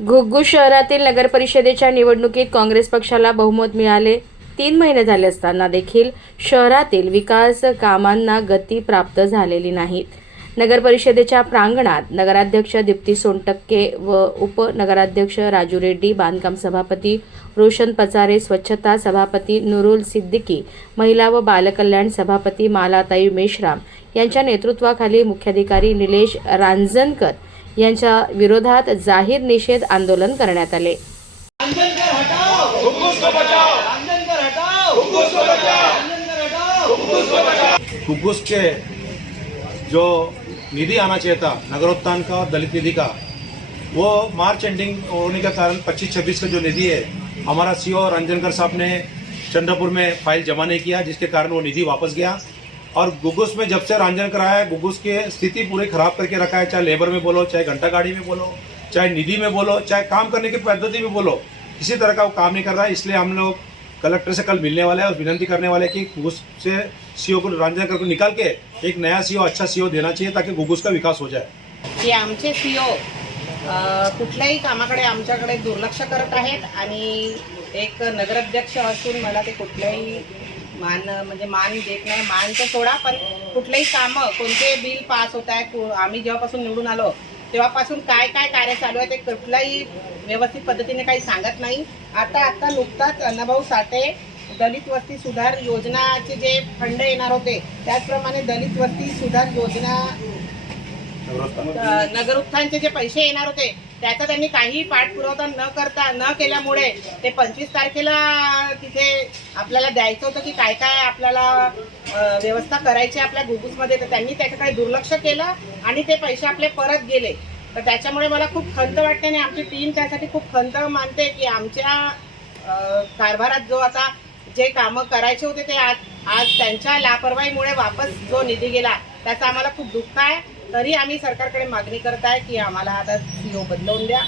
घुग्गुस शहरातील नगरपरिषदेच्या निवडणुकीत काँग्रेस पक्षाला बहुमत मिळाले. 3 महिने झाले असताना देखील शहरातील विकास कामांना गती प्राप्त झालेली नाहीत. नगरपरिषदेच्या प्रांगणात नगराध्यक्ष दीप्ती सोनटक्के व उपनगराध्यक्ष राजू रेड्डी, बांधकाम सभापती रोशन पचारे, स्वच्छता सभापती नुरुल सिद्दीकी, महिला व बालकल्याण सभापती मालाताई मेश्राम यांच्या नेतृत्वाखाली मुख्याधिकारी निलेश रांजणकर यांच्या विरोधात जाहीर निषेध आंदोलन करण्यात आले. घुग्गुस के जो निधि आना चाहिए था नगरोत्थान का, दलित निधि का, वो मार्च एंडिंग होने के कारण 25-26 का जो निधि है, हमारा सीओ रंजनकर साहब ने चंद्रपुर में फाइल जमा नहीं किया, जिसके कारण वो निधि वापस गया। और घुग्गुस में जब से रंजनकर आया है, घुग्गुस की स्थिति पूरी खराब करके रखा है। चाहे लेबर में बोलो, चाहे घंटा गाड़ी में बोलो, चाहे निधि में बोलो, चाहे काम करने की पद्धति में बोलो, किसी तरह का वो काम नहीं कर रहा है। इसलिए हम लोग कलेक्टर से कल मिलने वाले हैं और विनंती करने वाले हैं कि घुग्गुस से सीओ को, रंजनकर को निकाल के एक नया सीओ, अच्छा सीओ देना चाहिए ताकि घुग्गुस का विकास हो जाए। की आमचे सीओ कुठल्याही कामाकडे आमच्याकडे दुर्लक्ष करत आहेत आणि एक नगराध्यक्ष असून मला ते कुठल्याही मान देत नाही. मान तर सोडा, पण कुठलेही कामं, कोणते बिल पास होत आहे, आम्ही जेव्हापासून निवडून आलो तेव्हापासून काय काय कार्य चालू आहे ते कुठलाही व्यवस्थित पद्धतीने काही सांगत नाही. आता नुकताच अण्णाभाऊ साठे दलित वस्ती सुधार योजनाचे जे फंड येणार होते, त्याचप्रमाणे दलित वस्ती सुधार योजना नगरोत्थानचे जे पैसे येणार होते त्याचा त्यांनी काही पाठपुरावा न केल्यामुळे ते 25 तारखेला तिथे आपल्याला द्यायचं होतं की काय काय आपल्याला व्यवस्था करायची आपल्या घुग्गुसमध्ये, तर त्यांनी त्याच्याकडे दुर्लक्ष केलं आणि ते पैसे आपले परत गेले. तर त्याच्यामुळे मला खूप खंत वाटते आणि आमची टीम त्यासाठी खूप खंत मानते की आमच्या कारभारात जो आता जे कामं करायचे होते ते आज त्यांच्या लापरवाहीमुळे वापस जो निधी गेला त्याचा आम्हाला खूप दुःख आहे. तरी आम्ही सरकारकडे मागणी करत आहे की आम्हाला आता सीओ बदलवून द्या.